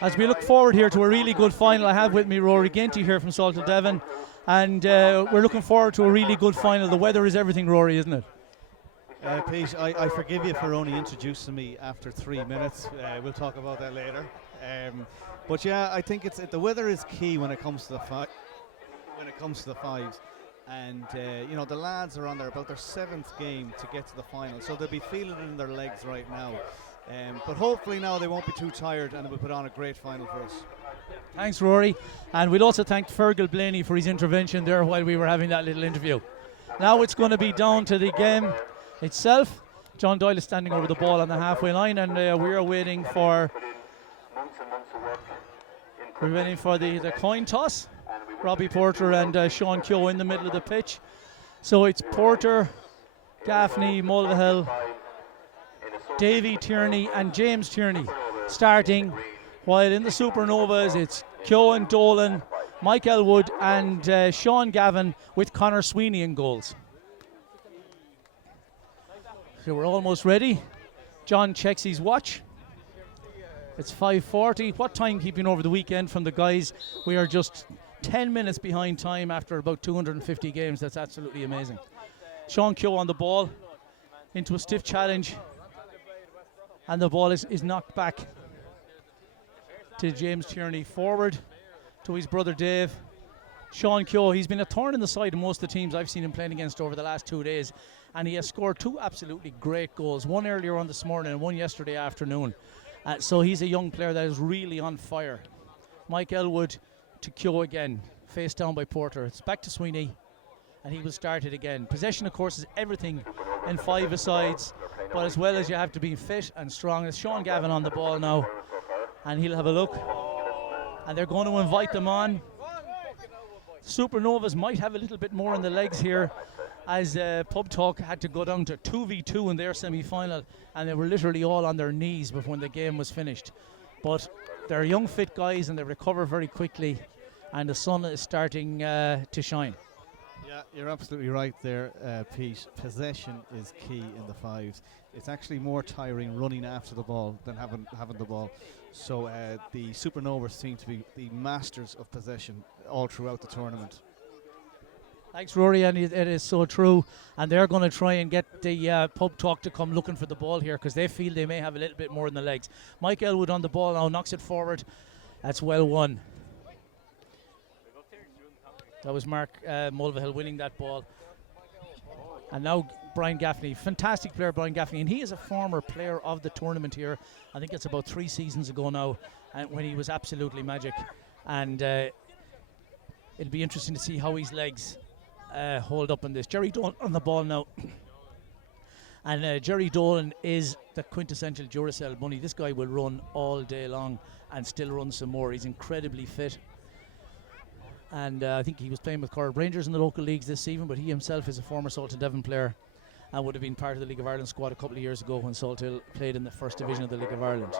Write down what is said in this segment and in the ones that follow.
As we look forward here to a really good final, I have with me Rory Ginty here from Salthill, Devon, and we're looking forward to a really good final. The weather is everything, Rory, isn't it? Pete, I forgive you for only introducing me after 3 minutes. We'll talk about that later. But yeah, I think the weather is key when it comes to the fives. And the lads are on about their 7th game to get to the final, so they'll be feeling it in their legs right now. But hopefully now they won't be too tired and they will put on a great final for us. Thanks, Rory. And we'd also thank Fergal Blaney for his intervention there while we were having that little interview. Now it's going to be down to the game itself. John Doyle is standing over the ball on the halfway line, and we are waiting for the coin toss. Robbie Porter and Sean Keogh in the middle of the pitch. So it's Porter, Gaffney, Mulvihill, Davy Tierney and James Tierney starting, while in the Supernovas it's Keogh and Dolan, Mike Elwood and Sean Gavin with Connor Sweeney in goals. So we're almost ready. John checks his watch. It's 5:40. What timekeeping over the weekend from the guys. We are just 10 minutes behind time after about 250 games. That's absolutely amazing. Sean Keogh on the ball into a stiff challenge, and the ball is knocked back to James Tierney, forward to his brother Dave. Sean Keogh, he's been a thorn in the side of most of the teams I've seen him playing against over the last 2 days, and he has scored 2 absolutely great goals, one earlier on this morning and one yesterday afternoon. So he's a young player that is really on fire. Mike Elwood to Keogh again, face down by Porter. It's back to Sweeney, and he will start it again. Possession, of course, is everything in five-a-sides, but as well as you have to be fit and strong. It's Sean Gavin on the ball now, and he'll have a look, and they're going to invite them on. Supernovas might have a little bit more in the legs here, as Pub Talk had to go down to 2v2 in their semi-final, and they were literally all on their knees before the game was finished. But they're young, fit guys, and they recover very quickly, and the sun is starting to shine. Yeah, you're absolutely right there, Pete. Possession is key in the fives. It's actually more tiring running after the ball than having the ball. So the Supernovas seem to be the masters of possession all throughout the tournament. Thanks, Rory, and it is so true. And they're going to try and get the Pub Talk to come looking for the ball here, because they feel they may have a little bit more in the legs. Mike Elwood on the ball now, knocks it forward. That's well won. That was Mark Mulvihill winning that ball. And now Brian Gaffney, fantastic player, Brian Gaffney, and he is a former player of the tournament here. I think it's about 3 seasons ago now, and when he was absolutely magic. And it'll be interesting to see how his legs hold up in this. Jerry Dolan on the ball now. And Jerry Dolan is the quintessential Duracell bunny. This guy will run all day long and still run some more. He's incredibly fit. And I think he was playing with Cork Rangers in the local leagues this season, but he himself is a former Salthill Devon player and would have been part of the League of Ireland squad a couple of years ago when Salthill played in the first division of the League of Ireland.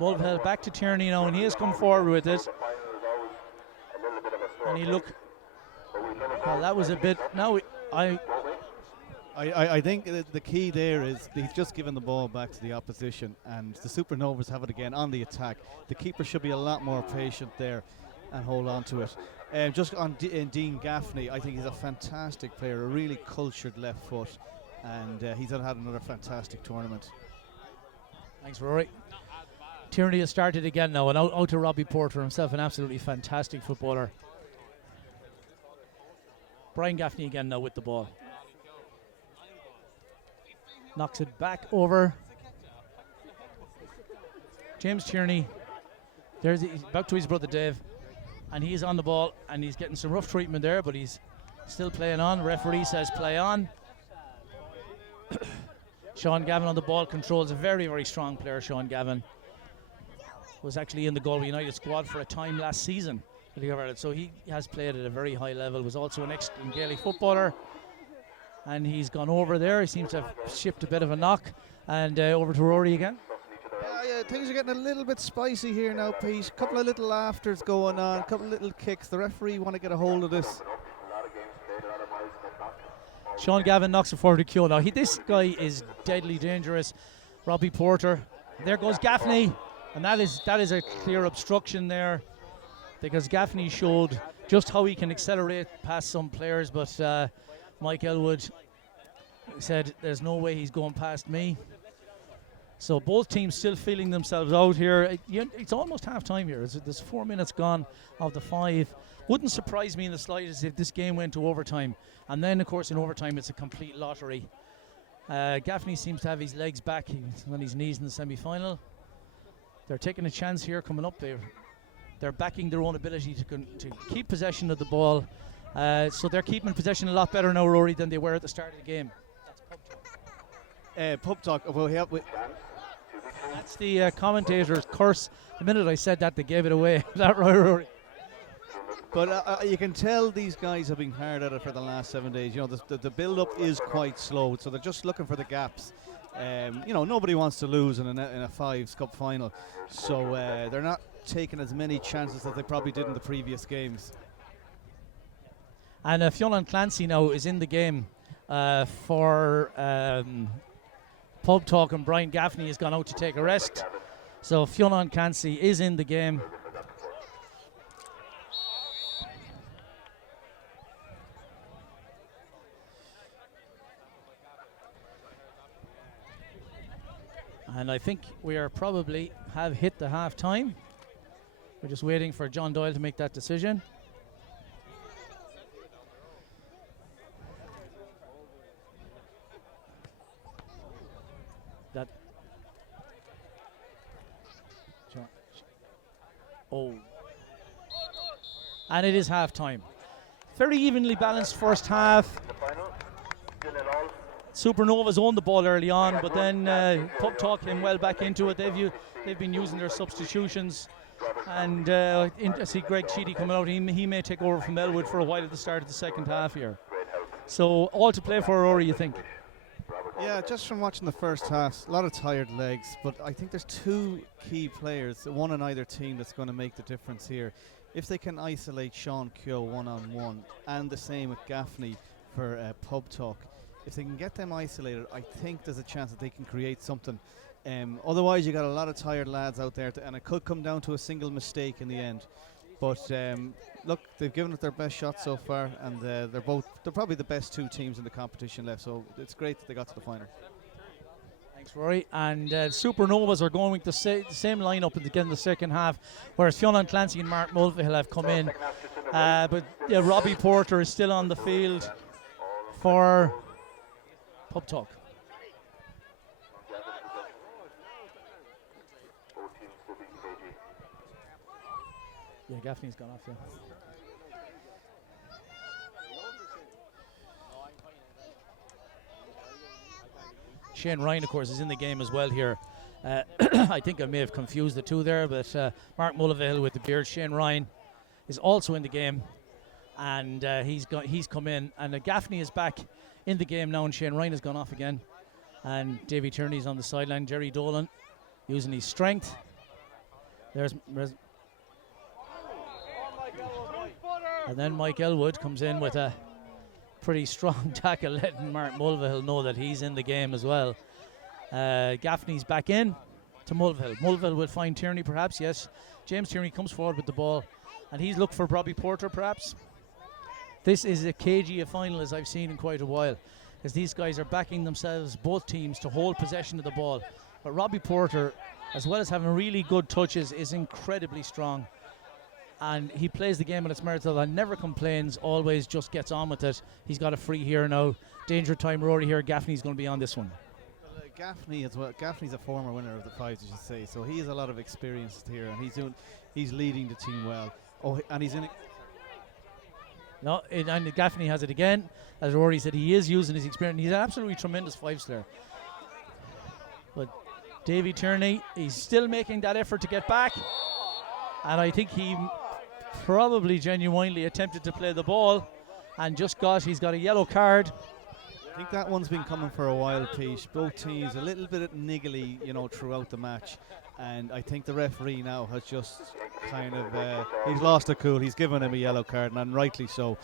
Mulvihill back to Tierney now, and he has come forward with it. And he look, well, that was a bit, now I think the key there is he's just given the ball back to the opposition, and the Supernovas have it again on the attack. The keeper should be a lot more patient there and hold on to it. Just on Dean Gaffney, I think he's a fantastic player, a really cultured left foot, and he's had another fantastic tournament. Thanks, Rory. Tierney has started again now, and out to Robbie Porter, himself an absolutely fantastic footballer. Brian Gaffney again now with the ball. Knocks it back over. James Tierney. He's back to his brother Dave. And he's on the ball, and he's getting some rough treatment there, but he's still playing on. Referee says play on. Sean Gavin on the ball controls. A very, very strong player, Sean Gavin. Was actually in the Galway United squad for a time last season. So he has played at a very high level. Was also an excellent Gaelic footballer. And he's gone over there. He seems to have shipped a bit of a knock. And over to Rory again. Yeah, things are getting a little bit spicy here now, Pete. A couple of little laughters going on, a couple of little kicks. The referee want to get a hold of this. Sean Gavin knocks it forward to Keogh now. This guy is deadly dangerous. Robbie Porter There goes Gaffney, and that is a clear obstruction there, because Gaffney showed just how he can accelerate past some players, but Mike Elwood said there's no way he's going past me. So both teams still feeling themselves out here. It's almost half time here. There's 4 minutes gone of the 5. Wouldn't surprise me in the slightest if this game went to overtime. And then, of course, in overtime, it's a complete lottery. Gaffney seems to have his legs back. He's on his knees in the semi-final. They're taking a chance here coming up. They're backing their own ability to keep possession of the ball. So they're keeping possession a lot better now, Rory, than they were at the start of the game. Pub talk. Well, that's the commentator's curse. The minute I said that, they gave it away. Is that right, Rory? But you can tell these guys have been hard at it for the last 7 days. You know, the build-up is quite slow, so they're just looking for the gaps. You know, nobody wants to lose in a Fives Cup final, so they're not taking as many chances as they probably did in the previous games. And Fionn Clancy now is in the game for Pub Talk, and Brian Gaffney has gone out to take a rest. So Fionn Clancy is in the game. And I think we are probably have hit the half time. We're just waiting for John Doyle to make that decision. And it is half time. Very evenly balanced first half. Supernovas owned the ball early on, but then Pub Talk came well back into it. They've been using their substitutions, and I see Greg Sheedy coming out. He may take over from Elwood for a while at the start of the second half here. So all to play for, Rory, you think? Yeah, just from watching the first half, a lot of tired legs, but I think there's two key players, one on either team, that's going to make the difference here. If they can isolate Sean Keogh one-on-one, and the same with Gaffney for Pub Talk, if they can get them isolated, I think there's a chance that they can create something. Otherwise, you got a lot of tired lads out there, and it could come down to a single mistake in the end. But look, they've given it their best shot so far, and they're probably the best two teams in the competition left. So it's great that they got to the final. Thanks, Rory. And Supernovas are going with the same lineup again in the second half, whereas Fionn Clancy and Mark Mulvihill have come in. But Robbie Porter is still on the field for Pub Talk. Yeah, Gaffney's gone off, yeah. Shane Ryan, of course, is in the game as well here. I think I may have confused the two there, but Mark Mulvihill with the beard. Shane Ryan is also in the game, and he's come in. And Gaffney is back in the game now, and Shane Ryan has gone off again. And Davy Tierney's on the sideline. Jerry Dolan using his strength. And then Mike Elwood comes in with a pretty strong tackle, letting Mark Mulvihill know that he's in the game as well. Gaffney's back in to Mulvihill. Mulvihill will find Tierney perhaps, yes. James Tierney comes forward with the ball, and he's looked for Robbie Porter perhaps. This is a cagey a final as I've seen in quite a while, because these guys are backing themselves, both teams, to hold possession of the ball. But Robbie Porter, as well as having really good touches, is incredibly strong. And he plays the game on its merits and never complains, always just gets on with it. He's got a free here now. Danger time, Rory here. Gaffney's going to be on this one. Well, Gaffney as well. Gaffney's a former winner of the Fives, as you say, so he has a lot of experience here, and he's leading the team well. Oh, and he's in it. No, and Gaffney has it again. As Rory said, he is using his experience. He's an absolutely tremendous Fives player. But Davy Tierney, he's still making that effort to get back. And I think he probably genuinely attempted to play the ball and he's got a yellow card. I think that one's been coming for a while, Pete. Both teams a little bit niggly, throughout the match. And I think the referee now has just kind of, he's lost the cool. He's given him a yellow card, and rightly so.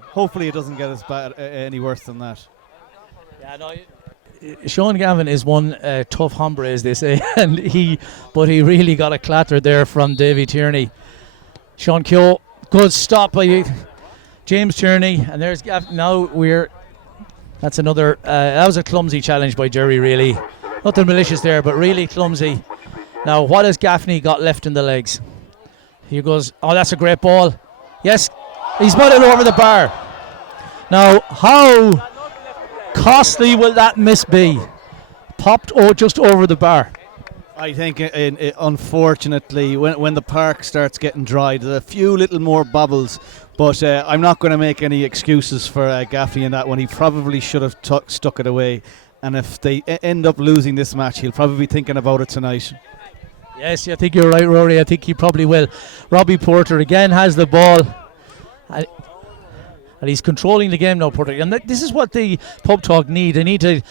Hopefully it doesn't get as bad, any worse than that. Yeah, no, Sean Gavin is one tough hombre, as they say, but he really got a clatter there from Davy Tierney. Sean Keogh, good stop by James Tierney, and there's Gavin. Now that's another. That was a clumsy challenge by Jerry, really. Nothing malicious there, but really clumsy. Now, what has Gaffney got left in the legs? Here goes. Oh, that's a great ball. Yes, he's put it over the bar. Now, how costly will that miss be? Popped just over the bar. I think, unfortunately, when the park starts getting dry, there's a few little more bubbles. But I'm not going to make any excuses for Gaffney in that one. He probably should have stuck it away. And if they end up losing this match, he'll probably be thinking about it tonight. Yes, I think you're right, Rory. I think he probably will. Robbie Porter again has the ball. And he's controlling the game now, Porter. And this is what the Pub Talk need. They need to,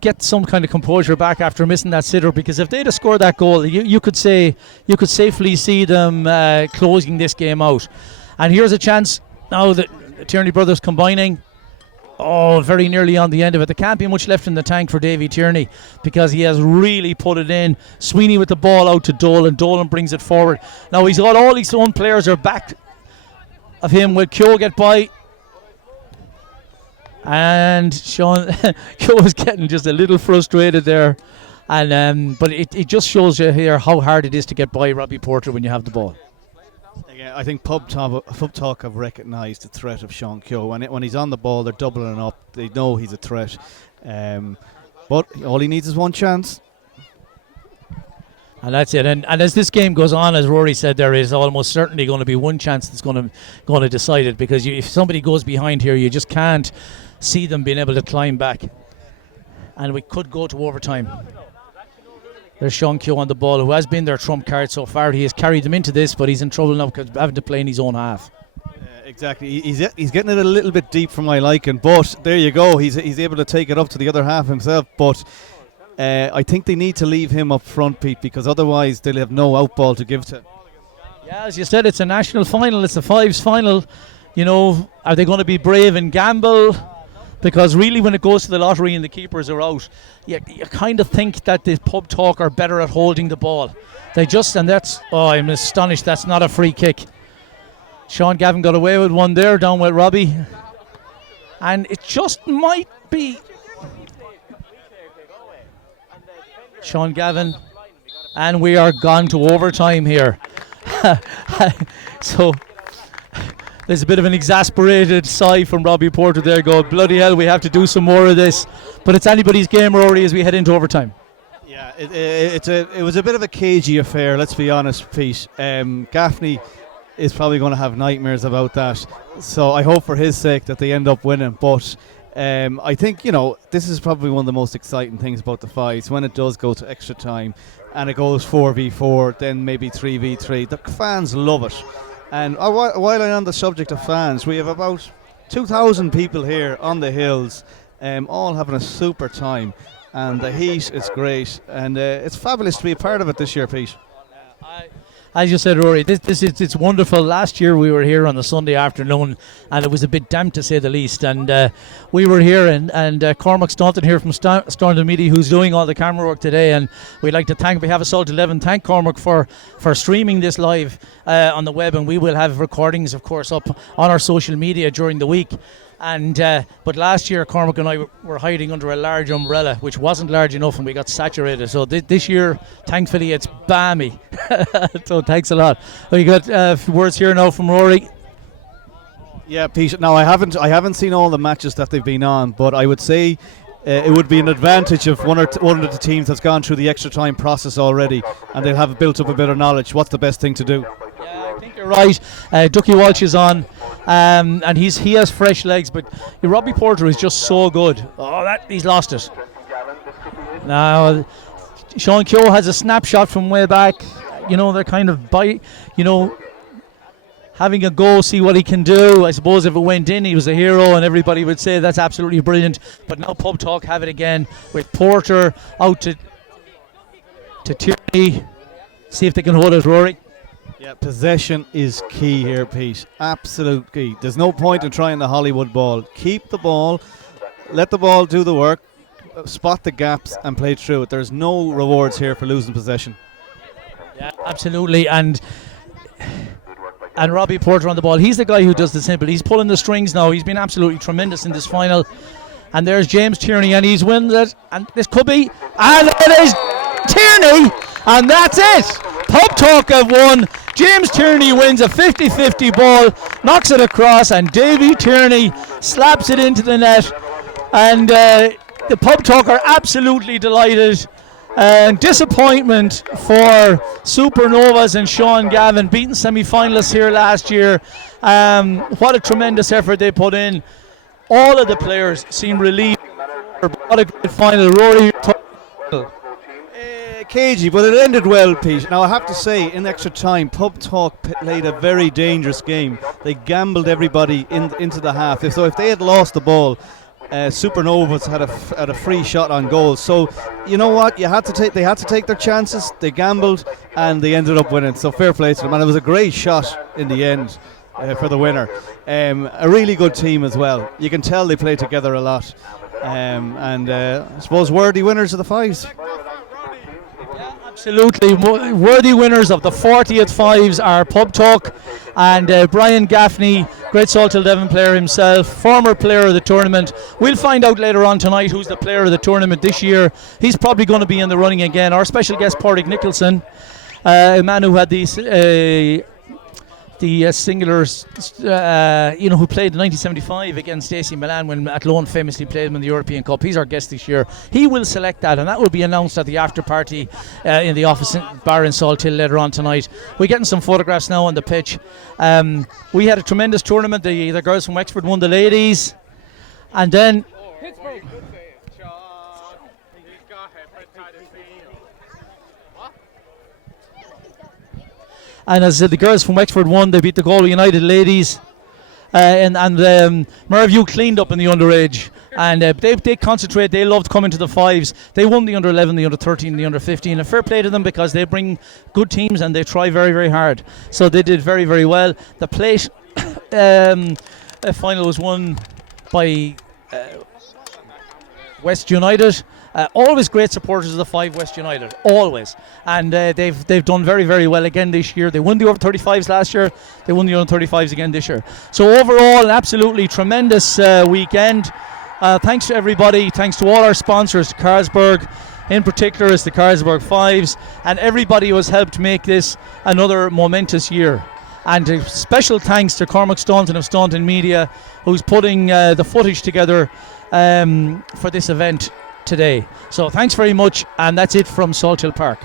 get some kind of composure back after missing that sitter. Because if they'd have scored that goal, you could safely see them closing this game out. And here's a chance now that the Tierney brothers combining. Oh, very nearly on the end of it. There can't be much left in the tank for Davy Tierney because he has really put it in. Sweeney with the ball out to Dolan. Dolan brings it forward. Now he's got all his own players are back of him. Will Keogh get by? And Sean Keogh was getting just a little frustrated there. And but it just shows you here how hard it is to get by Robbie Porter when you have the ball. Again, I think Pub Talk have recognised the threat of Sean Keogh. When he's on the ball, they're doubling up. They know he's a threat. But all he needs is one chance. And that's it. And as this game goes on, as Rory said, there is almost certainly going to be one chance that's going to decide it. Because if somebody goes behind here, you just can't see them being able to climb back. And we could go to overtime. There's Sean Keogh on the ball, who has been their trump card so far. He has carried them into this, but he's in trouble now because having to play in his own half. Exactly. He's getting it a little bit deep for my liking, but there you go. He's able to take it up to the other half himself. But I think they need to leave him up front, Pete, because otherwise they'll have no outball to give to. Yeah, as you said, it's a national final. It's the Fives final. Are they going to be brave and gamble? Because really, when it goes to the lottery and the keepers are out, you kind of think that the Pub Talk are better at holding the ball. I'm astonished that's not a free kick. Sean Gavin got away with one there, down with Robbie. And it just might be Sean Gavin. And we are gone to overtime here. So there's a bit of an exasperated sigh from Robbie Porter there, going, bloody hell, we have to do some more of this. But it's anybody's game, Rory, as we head into overtime. Yeah, it was a bit of a cagey affair, let's be honest, Pete. Gaffney is probably going to have nightmares about that. So I hope for his sake that they end up winning. But I think, this is probably one of the most exciting things about the Fives. When it does go to extra time and it goes 4v4, then maybe 3v3, the fans love it. And while I'm on the subject of fans, we have about 2,000 people here on the hills, all having a super time. And the heat is great. And it's fabulous to be a part of it this year, Pete. As you said, Rory, it's wonderful. Last year we were here on a Sunday afternoon, and it was a bit damp to say the least. And we were here, and Cormac Staunton here from Staunton Media, who's doing all the camera work today. And we'd like to thank, we have a Salt 11, thank Cormac for streaming this live on the web. And we will have recordings, of course, up on our social media during the week. And but last year Cormac and I were hiding under a large umbrella which wasn't large enough, and we got saturated. So this year, thankfully, it's balmy. So thanks a lot. We got words here now from Rory. Yeah, Pete. Now I haven't seen all the matches that they've been on, but I would say it would be an advantage if one of the teams has gone through the extra time process already, and they'll have built up a bit of knowledge. What's the best thing to do? Yeah, I think you're right. Ducky Walsh is on. And he has fresh legs, but Robbie Porter is just so good. He's lost it. Now Sean Keogh has a snapshot from way back. They're kind of having a go, see what he can do. I suppose if it went in, he was a hero, and everybody would say that's absolutely brilliant. But now Pub Talk have it again with Porter out to Tierney. See if they can hold it, Rory. Yeah, possession is key here, Pete. Absolute key. There's no point in trying the Hollywood ball. Keep the ball, let the ball do the work, spot the gaps and play through it. There's no rewards here for losing possession. Yeah, absolutely. And Robbie Porter on the ball. He's the guy who does the simple. He's pulling the strings now. He's been absolutely tremendous in this final. And there's James Tierney, and he's winning it. And this could be, and it is Tierney, and that's it. Pub Talk have won. James Tierney wins a 50-50 ball, knocks it across, and Davy Tierney slaps it into the net. And the Pub Talk are absolutely delighted. And disappointment for Supernovas and Sean Gavin, beating semi-finalists here last year. What a tremendous effort they put in. All of the players seem relieved. What a great final. Rory. Cagey, but it ended well, Pete. Now I have to say, in extra time, Pub Talk played a very dangerous game. They gambled everybody into the half. So if they had lost the ball, Supernovas had a free shot on goal. So you know what? They had to take their chances. They gambled and they ended up winning. So fair play to them. And it was a great shot in the end for the winner. A really good team as well. You can tell they play together a lot. I suppose worthy winners of the fives. Absolutely worthy winners of the 40th fives are Pub Talk and Brian Gaffney, great Salthill Devon player himself, former player of the tournament. We'll find out later on tonight who's the player of the tournament this year. He's probably going to be in the running again. Our special guest, Pádraig Nicholson, a man who had these the Singulars, who played in 1975 against AC Milan when Athlone famously played him in the European Cup. He's our guest this year. He will select that, and that will be announced at the after party in the office bar in Salthill later on tonight. We're getting some photographs now on the pitch. We had a tremendous tournament. The girls from Wexford won the ladies, and then and as the girls from Wexford won, they beat the Galway United ladies, and Merview cleaned up in the underage, and they concentrate. They loved coming to the fives. They won the under 11, the under 13, the under 15, and fair play to them because they bring good teams and they try very, very hard. So they did very, very well. The plate final was won by West United. Always great supporters of the 5 West United, always, and they've done very, very well again this year. They won the over 35s last year. They won the under 35s again this year. So overall, an absolutely tremendous weekend. Thanks to everybody. Thanks to all our sponsors, Carlsberg, in particular, is the Carlsberg 5s, and everybody who has helped make this another momentous year. And a special thanks to Cormac Staunton of Staunton Media, who's putting the footage together for this event today. So thanks very much, and that's it from Salthill Park.